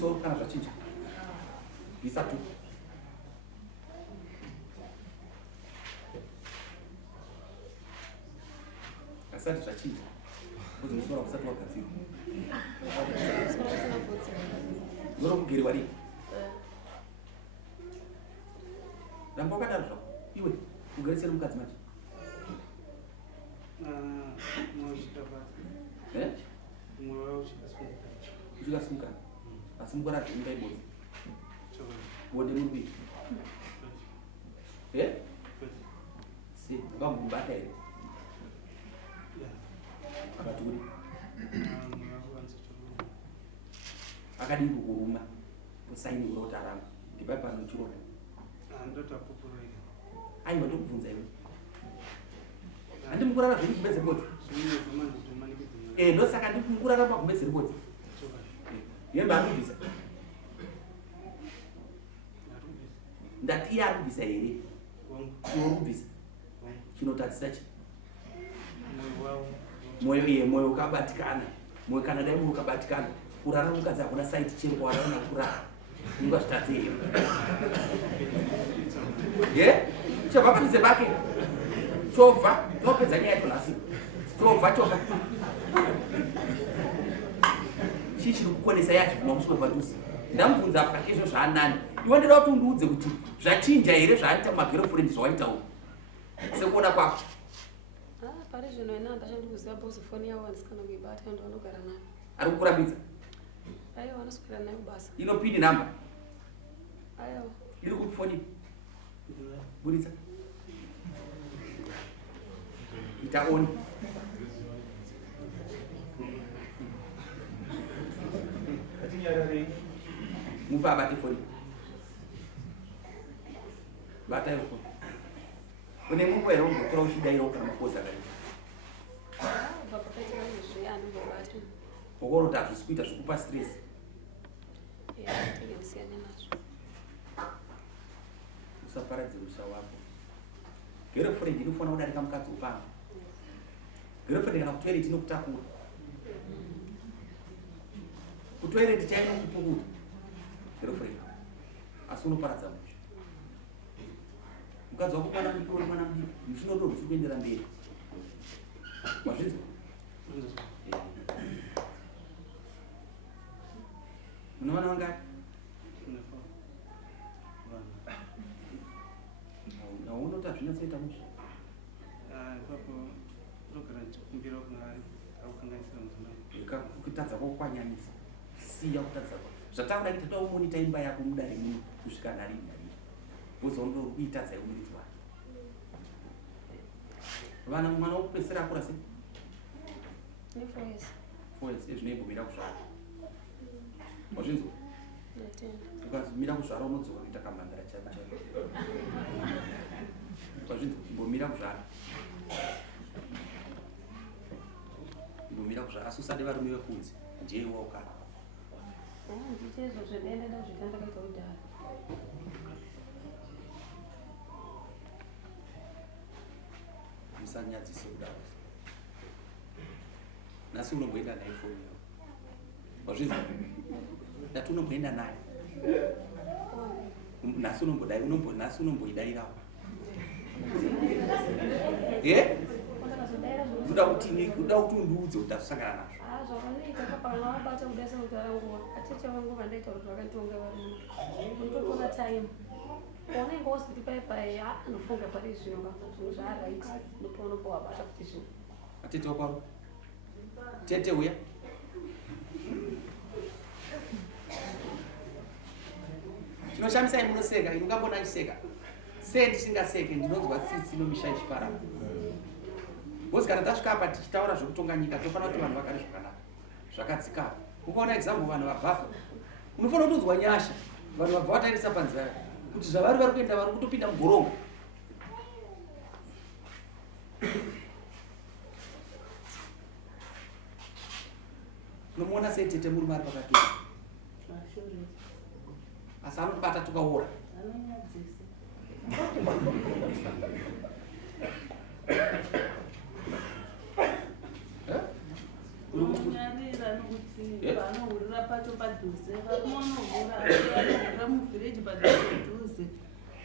musoro kana zvachinja bvisa tu asati zvachinja uzi musoro usati wagadzirwa norokugeriwa rii ramba wakadaro zvako iwe ugariseni mukadzi macho uchikasimuka asimuka razvo mungaibodzi bonde murubi se vamubata here akati uri akadii kukuruma usaini uri kuti aramba ndipai pano chiroda aiwa ndokubvunza iwe handimukurara zviri kumedze bodzi ndosaka ndikuraramba kumedze ribodzi yemba arubvisa ndati iye arubvisa here iworubvisa chinotadzisa chi mwoyo iye mwoyo ukabatikana mwoyo kana dai mwoyo ukabatikana kurara mukadzi hakuna saiti chero kwaraona kurara ungazvitadze here chovha padhuze pake chovha topedza nyaya yacho nhasi chovha chii chiri kukonesa yacho kuma muswe padhuze ndamubvunza pakizvo zvaanani iwe ndoda kuti undiudze kuti zvachinja here zvaaita mumagirlfriend zvawaitawo sekuona kwako pari zvino ina ndachandikuziva bosi foni yavo handisikana kuibata ndo vanogara nayo ari kukurambidza aiwa vanoswera nayo basa inopindi namba aiwa iri kuti foni buditsa itaoni mupa abate foni bata yo foni une mungu here ungotora uchidairawo kana makoza kari okoroti hazvisi kuita zvikupa stress usaparadzira usha wako girlfriend inofanira kudarika mukadzi upanga girlfriend kana kutoilet inokutakura kutoilet chainokupukuta girlfriend asi unoparadza musha mukadzi wako mwana mudiki uri mwana mudiki muchinodorwa chiri kuendera mberi wazvinzwa muna vana vangati naunoti hazvinatsoita musha kutadza kwako kwanyanyisa siya kutadza kwako zvatakuda kuti taumonita imba yako mudare muni kusvika narini uzondo uri kuitadza imuridzi wake vana mwana wokupedzisira akura sei 4 years ezvinoimbomira kuzvara wazvinzwa ukazomira kuzvara unodzoka kuita kamhandara chako chako wazvinzwa imbomira kuzvara imbomira kuzvara asi usade varume vekunzi njeiwa ukara ndichezvo zvedendeda zvitandakaita kudhara musanyadzise kudaro nhasi unomboenda naye foni yao wazvinzwa dati unomboenda naye nhasi unomboidairawo uda kuti undiudze kuti azosangana nazvo zvavanoita kapana vabata kudasa kugara nguva achecha vangu vandaita kuti vakanditonga vari unototora time unenge woziti paipai anofunga pari zvino zvinhu zvaaraiti ndopaunobowabata kuti zvino atete wakwaro tete uya chinoshamisa imunoseka inungambona chiseka sei ndisingaseke ndinonzwa tsitsi nomisha ichipara bosi kana tasvika apa tichitaura zvokutonga nyika tofanira kuti vanhu vagare zvakanaka zvakadzikama ukaona example vanhu vabvafa unofanira kutonzwa nyasha vanhu vabva vatairisa panzira kuti zvavari vari kuenda vari kutopinda mugorongo nomuona sei tete murume ari pakapinda asi anotibata tukaora kuti vanohurira pacho padhuze varume muvhireji padhuze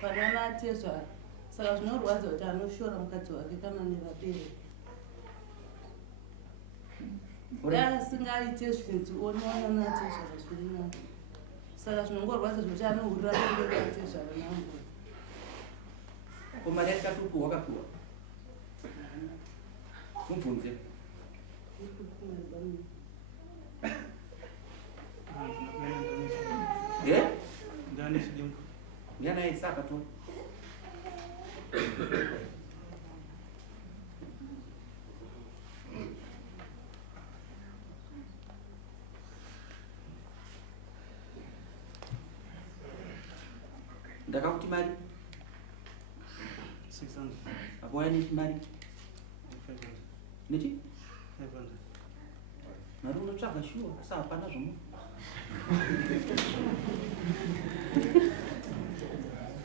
panana atezva saka zvinorwadza kuti anoshora mukadzi wake kana nerapere asingaite zvinhu onoona atezvara zviri navo saka zvinongorwadza zvekuti anohurira pamberi atezvara nangu komari yakatupu wakapiwa mubvunze ndiana isaka to ndakakuti mari 600 apoya nechimari 500 nechi 500 mari unotsvaga shuwa asi hapana zvomu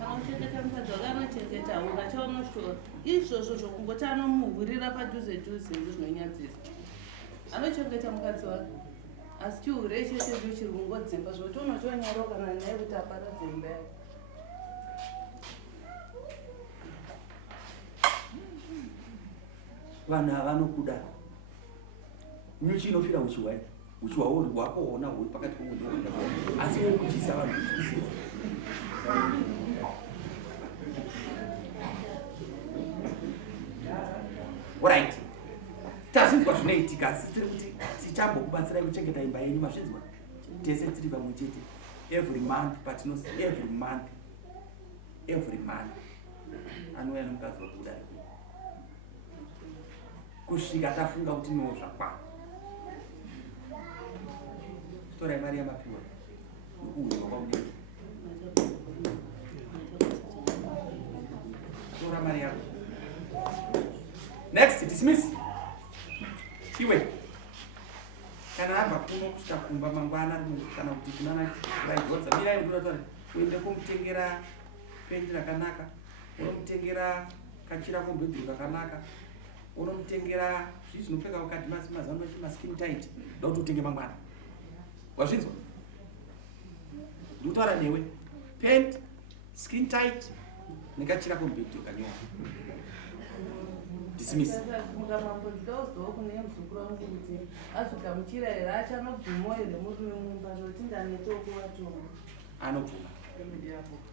anochengeta mukadzi wake anochengeta ungachaonoshora izvozvo zvokungoti anomuhurira padhuze dhuze ndo zvinonyadzisa anochengeta mukadzi wake asi chihure chese zvo chiri kungodzimba zvokuti unotonyarawo kana naye kuti apara dzimba yake vanhu havanokuda nyuchi inofira uchiwa uri wakoona uri pakati pomunoenda asi wokuchisa vanhu kuchisiwa right tazinzwa zvinoitika asi tiri kuti tichambokubatsirai kuchengeta imba yenyu mazvinzwa tese tiri vamwe chete every month anouya nomukadzi wekuda kusvika tafunga kuti niwo zvakwana torai mari yamapiwa nokuhwiwa kwaudei tora mari yako next dismiss iwe kana abva kuno kusvika kumba mangwana rimwe kana kuti kunana vaidhodza mirai unotaura uende komutengera pendi rakanaka unomutengera kachira kombedhuru kakanaka unomutengera zvii zvinopfeka ukadhimasi mazano maskin tight ndakuti utenge mangwana wazvinzwa ndikutaura newe pent skin tight nekachira kombedhuru kanyowa dismiss mukamapozitauzwawo kune muzukuru wangu kuti asvika muchirayira achanobvumawo here murume mumba nekuti ndanetokuvatonga anobvuma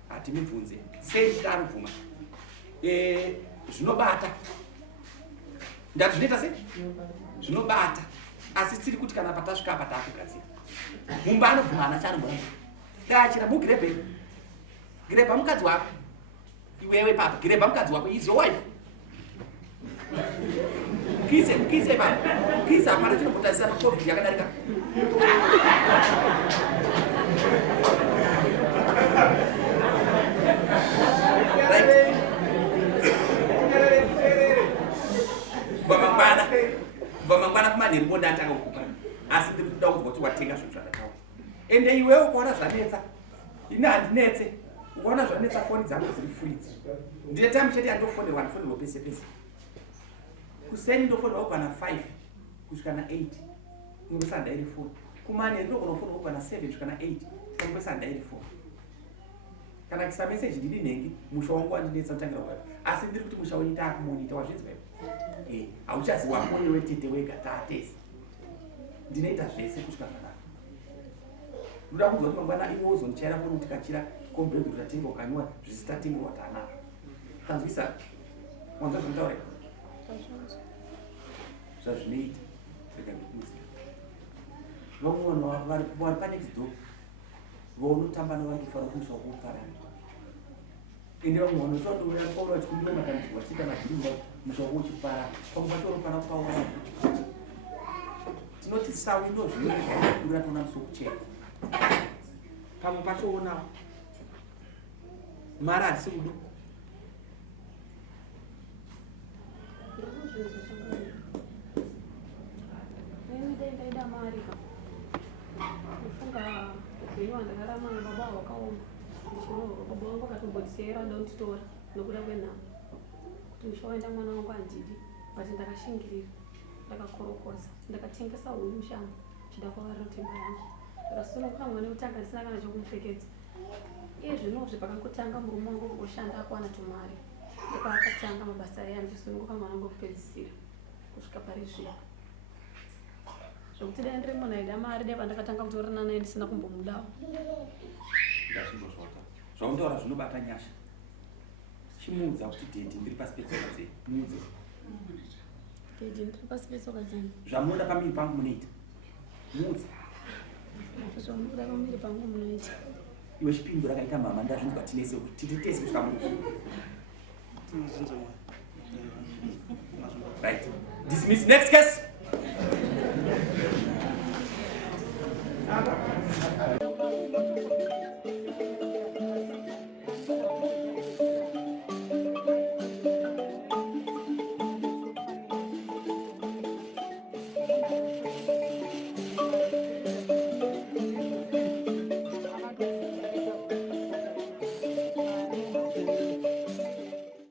hatimibvunze sei chiti anobvuma zvinobata ndati zvinoita sei zvinobata asi tiri kuti kana patasvika apa taakugadzira mumba anobvuma ana charibwana taachira mugirebhe girebha mukadzi wako iwewe papa girebha mukadzi wako is your wife mukise papa mukise hapana chinombotazisa pacovid yakadarika vamangwana kumanheri bonda atanga kukupa asi ndiri kuda kuzwa kuti watenga zvinhu zvakataura ende iwewe ukaona zvanetsa ine handinetse ukaona zvanetsa foni dzangu dziri furidzi ndine taimu chete yandofonerwa ndifonerwa pese pese kuseni ndofonerwa kubva na5 kusvika na8 ndinopesa ndairi 4 kumanheri ndogona kufonerwa kubva na7 kusvika na8 ndinopesa ndairi 4 kana kisa meseji ndiri nhengi musha wangu wandinetsa kutangira kwayo asi ndiri kuti musha wenyu taakumonita wazvinzwa hauchazi wako iwe tete wega taatese ndinoita zvese kusvika zvanaka ndoda kunzwa kuti mangwana iwe uzondichaira foni kuti kachira kombedhuru tatenga ukanywa zvisitatengerwa taanazvo tanzwisa wanzwa zvinotaureka zvazvinoita rega ndikuuzira vamwe vanhu vari panext door vaunotamba navandofanira kuiswa kuuparani ende vamwe vanotoadoura paura vachikumbira matambudziko vachiita machirimba mushoko uchipara pamwe pacho unofana kupaura tinoti sawi ndo zvinourira toona musokucheka pamwe pacho onawo mari hadisi kudo ndaida mari kufunga upenyu hwandakarama nababa hwakaoma baba vangu akatombotisiira ndonditora nokuda kwenhamo kuti musha waenda mwana wangu handidi but ndakashingirira ndakakorokosa ndakatengesa huyu mushango ndichida kwavari rutemba yangu rasimuka mwana utanga ndisina kana chokumupfekedza iye zvinozve pakangotanga murume wangu kungoshanda akuwana tumari ndokakatanga mabasa aya ndichisununguka mwana wangu kupedzisira kusvika pari zvino zvokuti dai ndiri munhu aida mari dai pandakatanga kutorana naye ndisina kumbomudawo ndazvingozvota zvauntaura zvinobata nyasha chimuudza kuti dhedhi ndiri pasi petsoka dzenyu muudze dhedhi ndiri pasi petsoka dzenyu zvamunoda pamiri pangu munoita muudze zvamunoda pamiri pangu munoita iwe chipindu rakaita mama ndazvinzwa tinese tititese kusvika right dismiss next case